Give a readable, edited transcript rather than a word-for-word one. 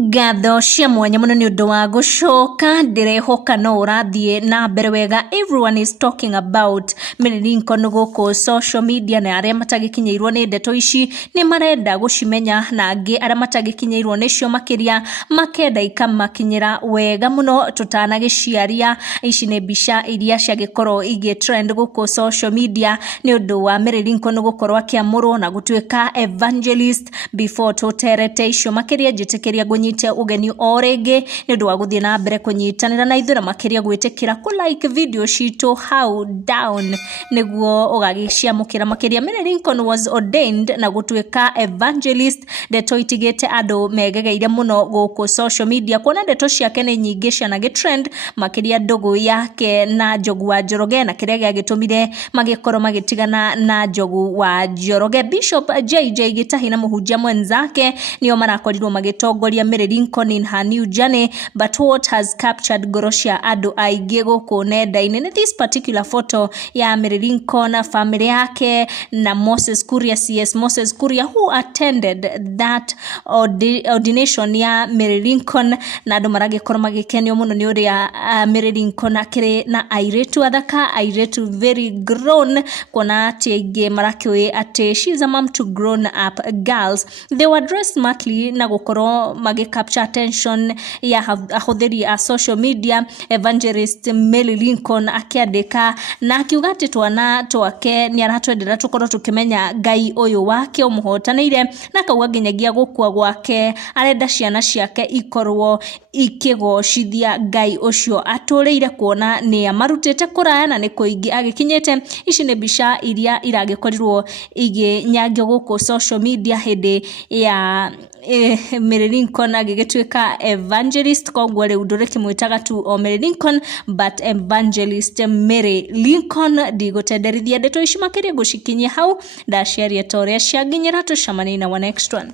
Ngatho cia mwanya muno ni undu wa gucoka ndirehoka no urathie na mbere wega. Everyone is talking about Mary Lincoln guku social media, na aria matagikinyeirwo ni ndeto ici ni marenda gucimenya, na angi aria matagikinyeirwo nicio makiria makenda ikamakinyira wega muno tutanagiciaria. Ici ni mbica iria ciagikorwo igi trend guku social media ni undu wa Mary Lincoln gukorwo akiamurwo na gutuika evangelist before tuterete icio makiria njitikiria nyite ugeni orege ni undu wa guthie na mbere kunyitanira na ithura makiria gwitikira ku like video citu how down niguo ugagiciamukira makiria. Mary Lincoln was ordained na gutuika evangelist. Ndeto itigite andu megegeire muno guku social media, kuona ndeto ciake ni nyingi cianage trend makiria ndugu yake na Njogu wa Njoroge, na kiria giagitumire magikorwo magitigana na Njogu wa Njoroge. Bishop JJ Gitahi na muhunjia mwenzake nio marakorirwo magitongoria Mary Lincoln in her new journey, but what has captured Gorocia adu aige guku nenda-ini ni this particular photo ya Mary Lincoln, family yake na Moses Kuria, CS Moses Kuria, who attended that ordination ya Mary Lincoln, na andu maragikorwo magikenio muno ni uria Mary Lincoln akiri na airetu athaka, airetu very grown, kuona ati aige marakiwe ati she's a mom to grown up girls. They were dressed smartly na gukorwo capture attention ya ahuthiri a social media. Evangelist Mary Lincoln akiandika na akiuga ati twana twake ni aratwendera tukorwo tukimenya Ngai uyu wake umuhotanire, na kauga nginyagia gukua gwake arenda ciana ciake ikorwo ikigocithia Ngai ucio aturiire, kuona ni amarutite kuraya na ni kuingi agikinyete. Ici ni mbica iria iragikorirwo iginyagio guku social media hindi ya Mary Lincoln agigituika evangelist. Kogwo riu ndurikimwitaga tu o Mary Lincoln, but evangelist Mary Lincoln. Ndigutenderithia ndeto ici makiria gucikinyia hau ndaciaria toria cianginyira tucamanie na next one.